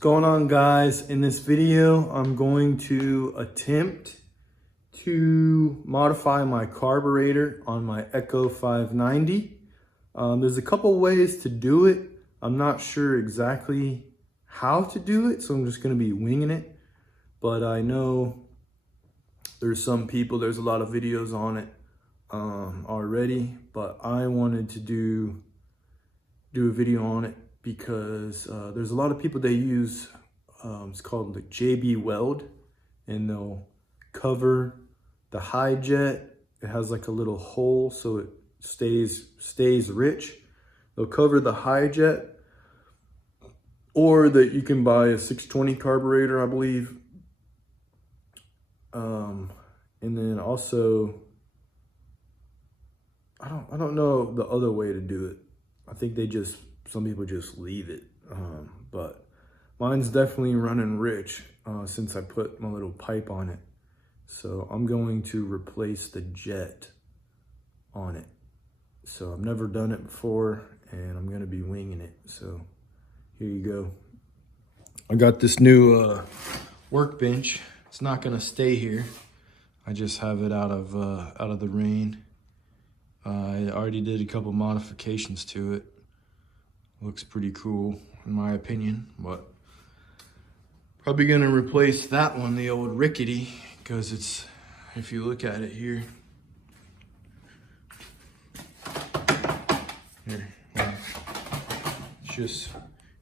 going on, guys? In this video, I'm going to attempt to modify my carburetor on my Echo 590. There's a couple ways to do it. I'm not sure exactly how to do it, so I'm just going to be winging it. But I know there's some people, there's a lot of videos on it already, but I wanted to do a video on it because there's a lot of people that use, it's called the JB Weld, and they'll cover the high jet. It has like a little hole so it stays rich. They'll cover the high jet, or that you can buy a 620 carburetor, I believe. And then also, I don't know the other way to do it. I think some people just leave it. But mine's definitely running rich since I put my little pipe on it. So I'm going to replace the jet on it. So I've never done it before, and I'm gonna be winging it. So here you go. I got this new workbench. It's not gonna stay here. I just have it out of the rain. I already did a couple modifications to it. Looks pretty cool in my opinion, but probably gonna replace that one, the old rickety, because it's, if you look at it here, it's just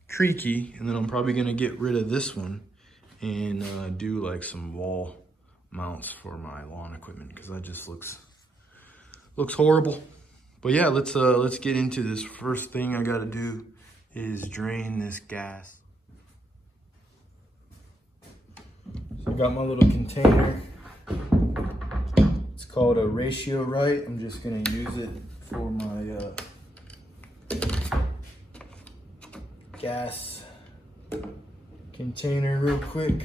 creaky. And then I'm probably gonna get rid of this one and do like some wall mounts for my lawn equipment, because that just looks horrible. But yeah, let's get into this. First thing I gotta do is drain this gas. So I got my little container. It's called a ratio right. I'm just gonna use it for my gas container real quick.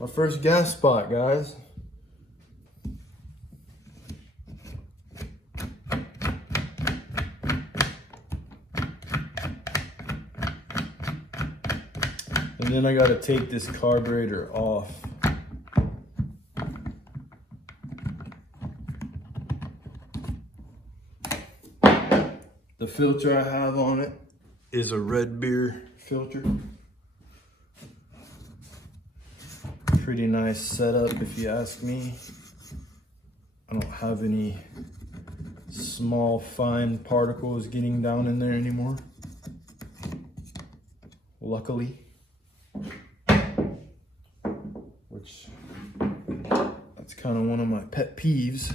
My first gas spot, guys. And then I gotta take this carburetor off. The filter I have on it is a red beer filter. Pretty nice setup if you ask me. I don't have any small fine particles getting down in there anymore, luckily, which that's kind of one of my pet peeves.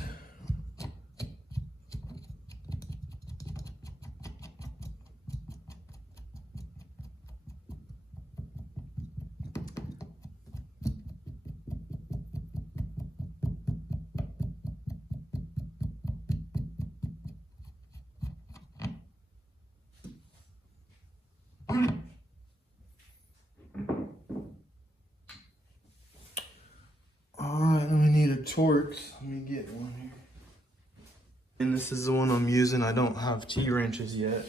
Alright, we need a Torx. Let me get one here. And this is the one I'm using. I don't have T-wrenches yet.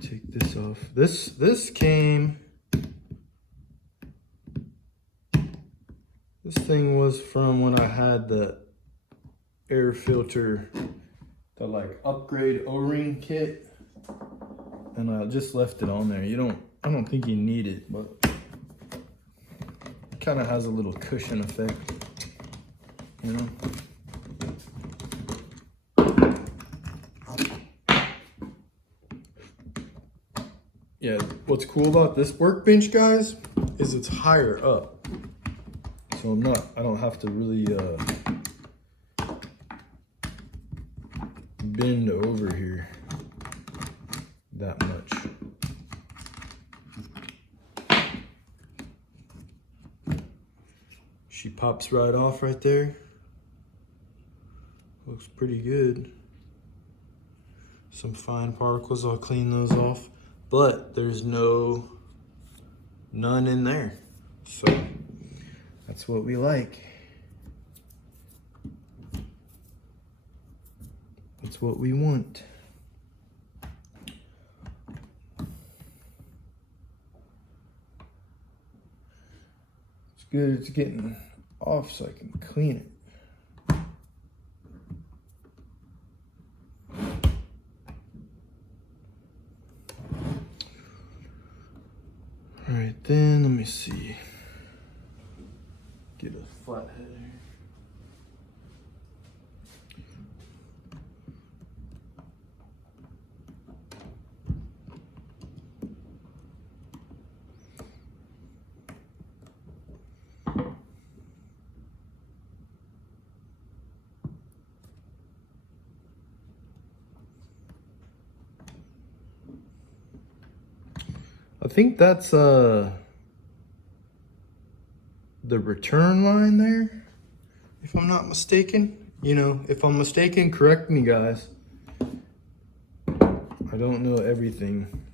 Take this off. This thing was from when I had the air filter, the like upgrade O-ring kit. And I just left it on there. I don't think you need it, but it kind of has a little cushion effect, you know? Yeah, what's cool about this workbench, guys, is it's higher up. So I don't have to really bend over here. that much. She pops right off right there. Looks pretty good. Some fine particles, I'll clean those off. But there's none in there. So that's what we like. That's what we want. It's good it's getting off so I can clean it. All right, then let me see. Get a flathead here. I think that's the return line there, if I'm not mistaken. You know, if I'm mistaken, correct me, guys. I don't know everything.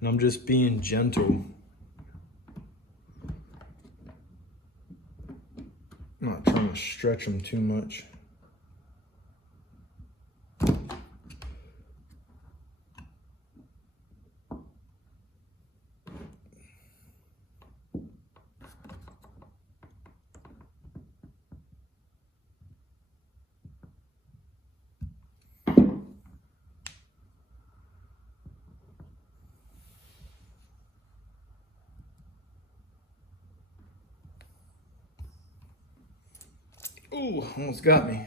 And I'm just being gentle. I'm not trying to stretch them too much. Ooh, almost got me.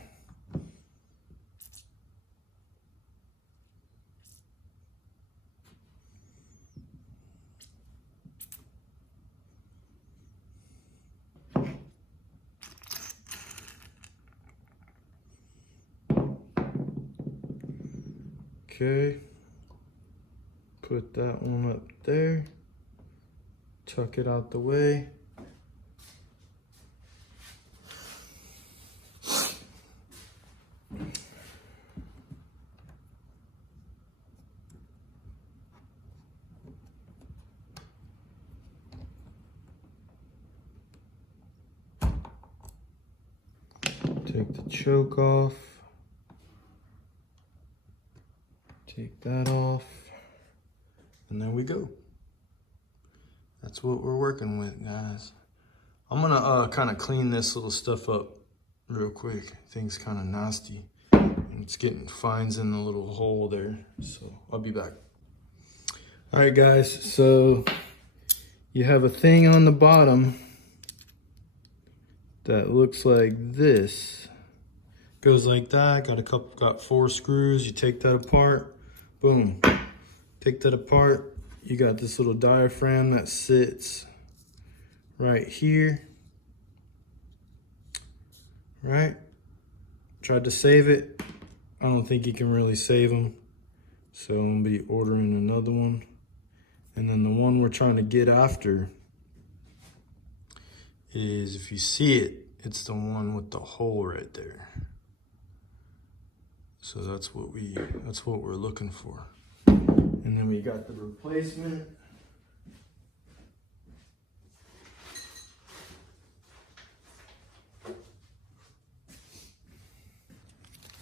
Okay, put that one up there, tuck it out the way. Take the choke off. Take that off. And there we go. That's what we're working with, guys. I'm gonna kind of clean this little stuff up real quick. Thing's kind of nasty. And it's getting fines in the little hole there. So I'll be back. All right, guys. So you have a thing on the bottom that looks like this. Goes like that. Got 4 screws. You take that apart. Boom. Take that apart. You got this little diaphragm that sits right here. Right? Tried to save it. I don't think you can really save them. So I'm gonna be ordering another one. And then the one we're trying to get after is, if you see it, it's the one with the hole right there. So that's what we're looking for. And then we got the replacement.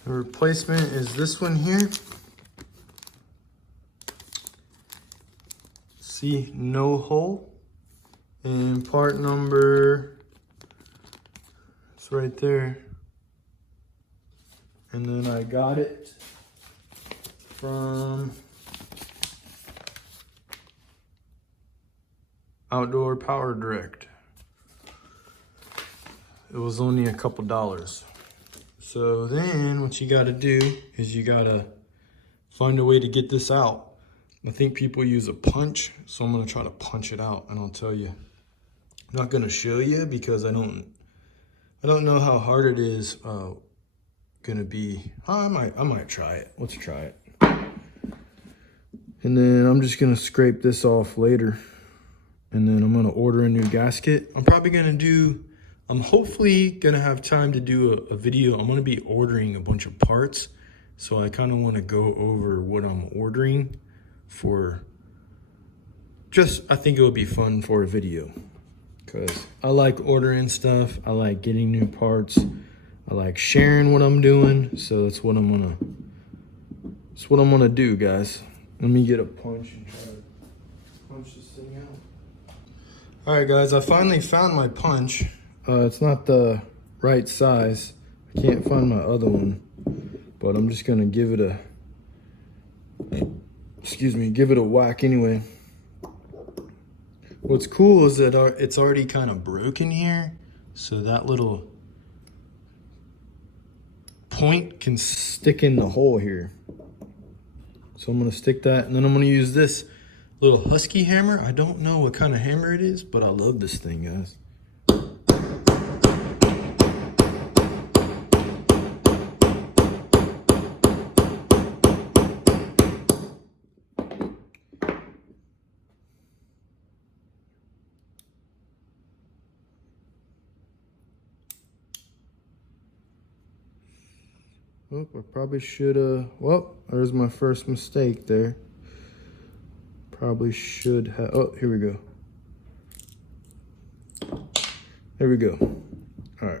The replacement is this one here. See, no hole. And part number, it's right there. And then I got it from Outdoor Power Direct. It was only a couple dollars. So then what you gotta do is you gotta find a way to get this out. I think people use a punch, so I'm gonna try to punch it out, and I'll tell you. I'm not gonna show you because I don't know how hard it is gonna be, I might try it. Let's try it. And then I'm just gonna scrape this off later. And then I'm gonna order a new gasket. I'm hopefully gonna have time to do a video. I'm gonna be ordering a bunch of parts. So I kind of want to go over what I'm ordering for I think it would be fun for a video. Because I like ordering stuff. I like getting new parts. I like sharing what I'm doing. So that's what I'm gonna do, guys. Let me get a punch and try to punch this thing out. All right, guys, I finally found my punch. It's not the right size. I can't find my other one, but I'm just gonna give it a whack anyway. What's cool is that it's already kind of broken here, so that little point can stick in the hole here. So I'm gonna stick that, and then I'm gonna use this little Husky hammer. I don't know what kind of hammer it is, but I love this thing, guys. Oh, I probably should have, well, there's my first mistake there. Probably should have, oh, here we go. There we go. All right.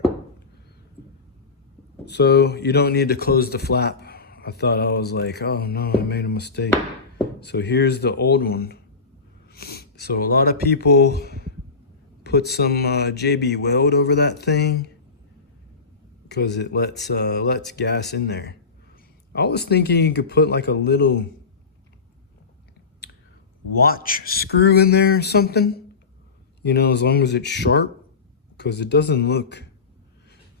So you don't need to close the flap. I thought I was like, oh no, I made a mistake. So here's the old one. So a lot of people put some JB Weld over that thing, because it lets gas in there. I was thinking you could put like a little watch screw in there or something, you know, as long as it's sharp, because it doesn't look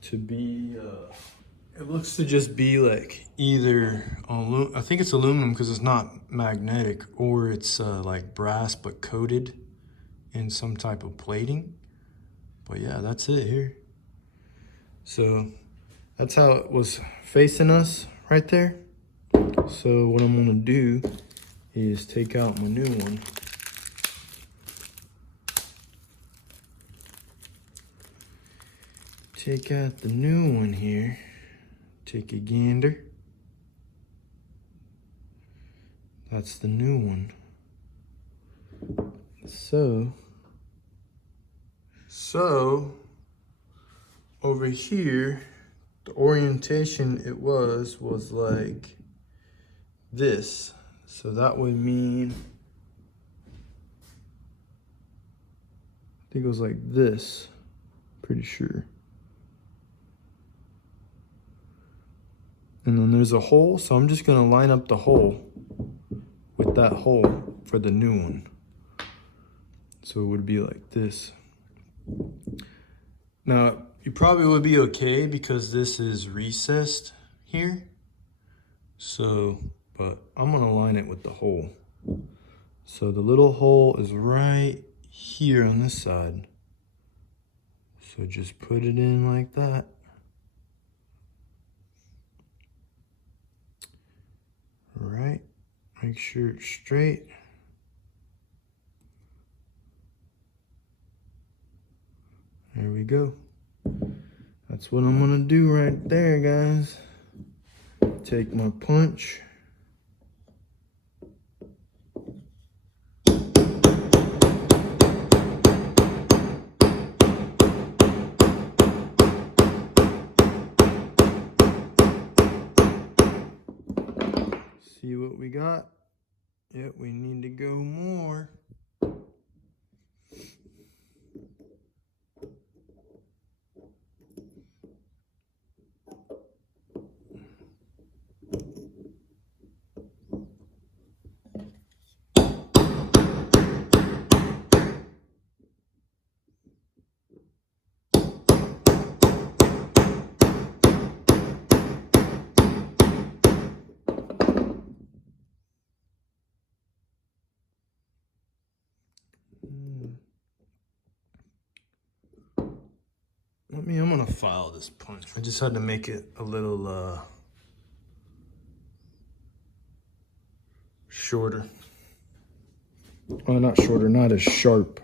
to be, it looks to just be like either, I think it's aluminum because it's not magnetic, or it's like brass but coated in some type of plating. But yeah, that's it here. So that's how it was facing us right there. So what I'm gonna do is take out my new one. Take out the new one here. Take a gander. That's the new one. So over here, the orientation it was like this. So that would mean, I think it was like this, pretty sure. And then there's a hole, so I'm just gonna line up the hole with that hole for the new one. So it would be like this. Now, you probably would be okay because this is recessed here. So, but I'm gonna line it with the hole. So the little hole is right here on this side. So just put it in like that. All right, make sure it's straight. There we go. That's what I'm gonna do right there, guys. Take my punch. See what we got? Yep, we need to go more. profile of this punch. I just had to make it a little shorter. Oh, not shorter, not as sharp.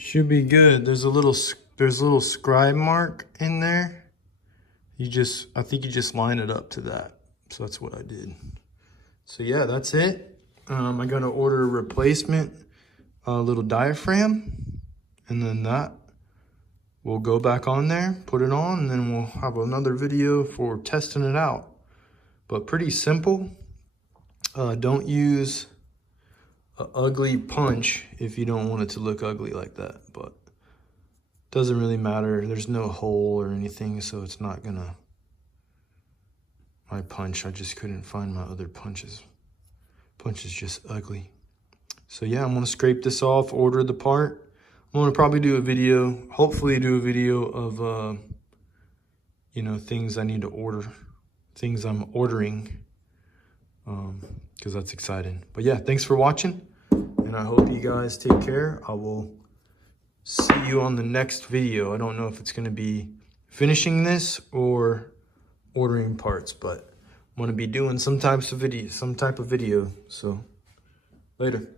Should be good. There's a little scribe mark in there. I think you just line it up to that. So that's what I did. So yeah, that's it. I'm gonna order a replacement little diaphragm, and then that will go back on there, put it on, and then we'll have another video for testing it out. But pretty simple. Don't use an ugly punch if you don't want it to look ugly like that, but doesn't really matter. There's no hole or anything, so it's not gonna, my punch, I just couldn't find my other punches. Punch is just ugly. So yeah, I'm gonna scrape this off, order the part. I'm gonna probably do a video, hopefully do a video of, you know, things I need to order, things I'm ordering, because that's exciting. But yeah, thanks for watching, and I hope you guys take care. I will see you on the next video. I don't know if it's gonna be finishing this or ordering parts, but I'm gonna be doing some type of video. So later.